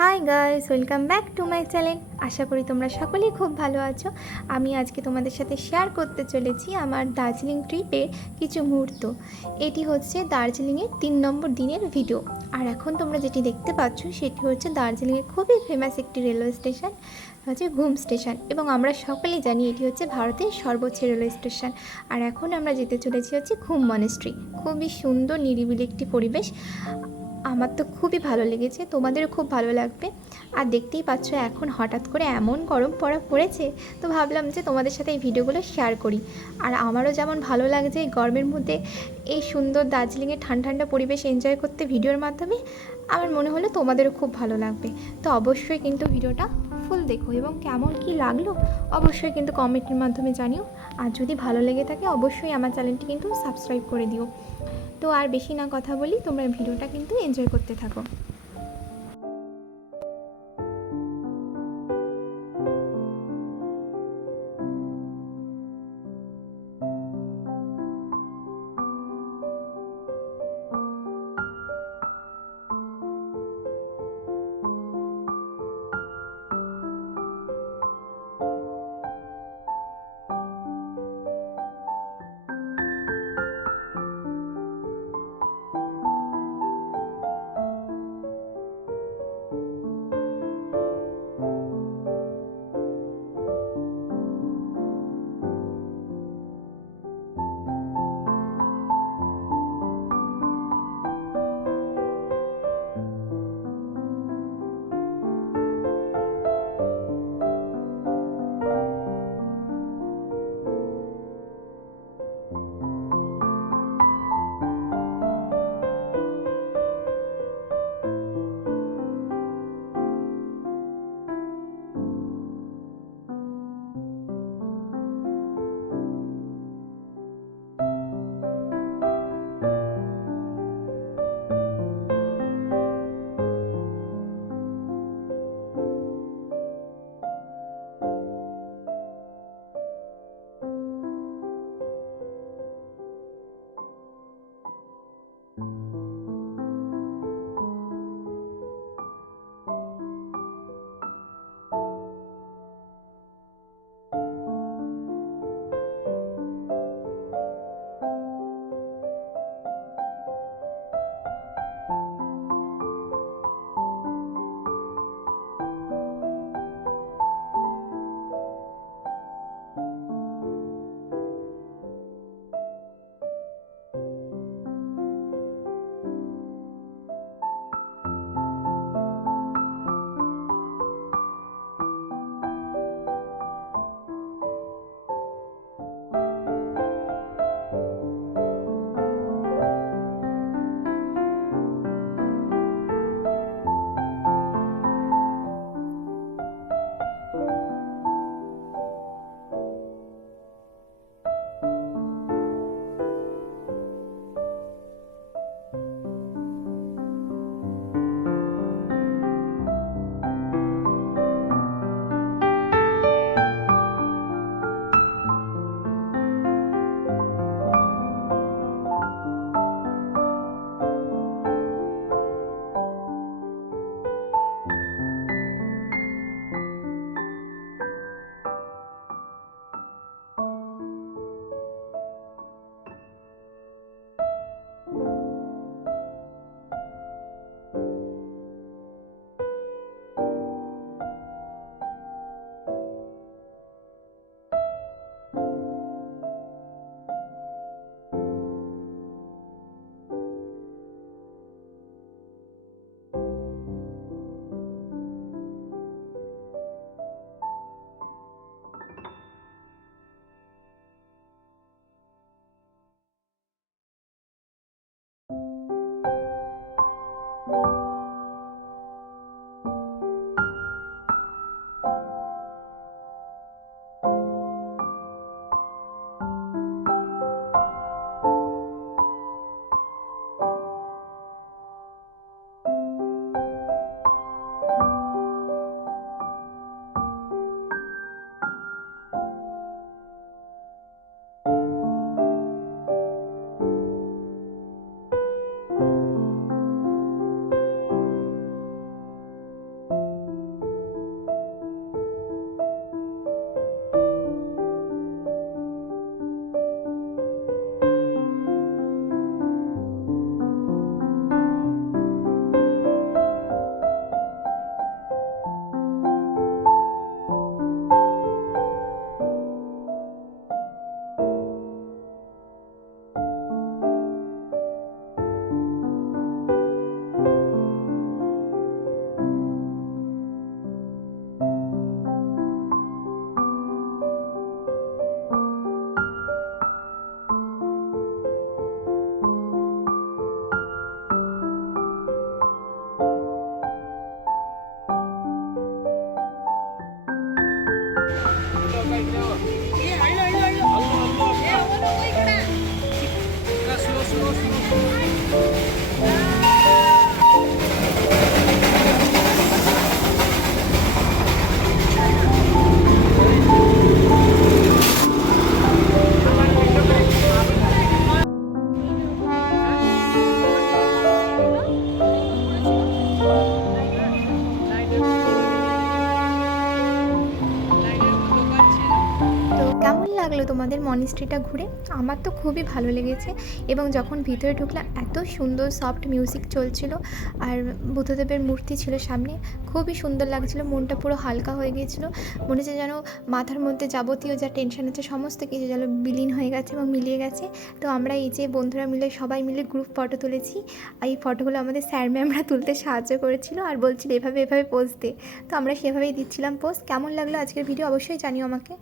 High guys, welcome back to my channel. আশা করি তোমরা সকলেই খুব ভালো আছো। আমি আজকে তোমাদের সাথে শেয়ার করতে চলেছি আমার দার্জিলিং ট্রিপের কিছু মুহূর্ত। এটি হচ্ছে দার্জিলিংয়ের 3 নম্বর দিনের ভিডিও। আর এখন তোমরা যেটি দেখতে পাচ্ছ সেটি হচ্ছে দার্জিলিংয়ের খুবই ফেমাস একটি রেলওয়ে স্টেশন, হচ্ছে ঘুম স্টেশন। এবং আমরা সকলেই জানি এটি হচ্ছে ভারতের সর্বোচ্চ রেলওয়ে স্টেশন। আর এখন আমরা যেতে চলেছি হচ্ছে ঘুম মনেস্ট্রি। খুবই সুন্দর নিরিবিলি একটি পরিবেশ। আমার তো খুবই ভালো লেগেছে, তোমাদেরও খুব ভালো লাগবে। আর দেখতেই পাচ্ছ এখন হঠাৎ করে এমন গরম পড়েছে, তো ভাবলাম যে তোমাদের সাথে এই ভিডিওগুলো শেয়ার করি। আর আমারও যেমন ভালো লাগছে এই গরমের মধ্যে এই সুন্দর দার্জিলিংয়ের ঠান্ডা ঠান্ডা পরিবেশ এনজয় করতে ভিডিওর মাধ্যমে, আমার মনে হলো তোমাদেরও খুব ভালো লাগবে। তো অবশ্যই কিন্তু ভিডিওটা ফুল দেখো এবং কেমন কি লাগলো অবশ্যই কিন্তু কমেন্টের মাধ্যমে জানিও। আর যদি ভালো লেগে থাকে অবশ্যই আমার চ্যানেলটি কিন্তু সাবস্ক্রাইব করে দিও। তো আর বেশি না কথা বলি, তোমরা ভিডিওটা কিন্তু এনজয় করতে থাকো। তো কেমন লাগলো তোমাদের মনিস্ট্রিটা ঘুরে? আমার তো খুবই ভালো লেগেছে। এবং যখন ভিতরে ঢুকলাম এত সুন্দর সফট মিউজিক চলছিল, আর বুদ্ধদেবের মূর্তি ছিল সামনে, খুবই সুন্দর লাগছিল। মনটা পুরো হালকা হয়ে গিয়েছিল, মনে হচ্ছে যেন মাথার মধ্যে যাবতীয় যা টেনশন আছে সমস্ত কিছু যেন বিলীন হয়ে গেছে এবং মিলিয়ে গেছে। তো আমরা এই যে বন্ধুরা মিলে সবাই মিলে গ্রুপ ফটো তুলেছি, আর এই ফটোগুলো আমাদের স্যার ম্যামরা তুলতে সাহায্য করেছিল আর বলছিল এভাবে এভাবে পোজ দে। তো আমরা সেভাবেই দিচ্ছিলাম পোজ। কেমন লাগলো আজকের ভিডিও অবশ্যই জানিও আমাকে।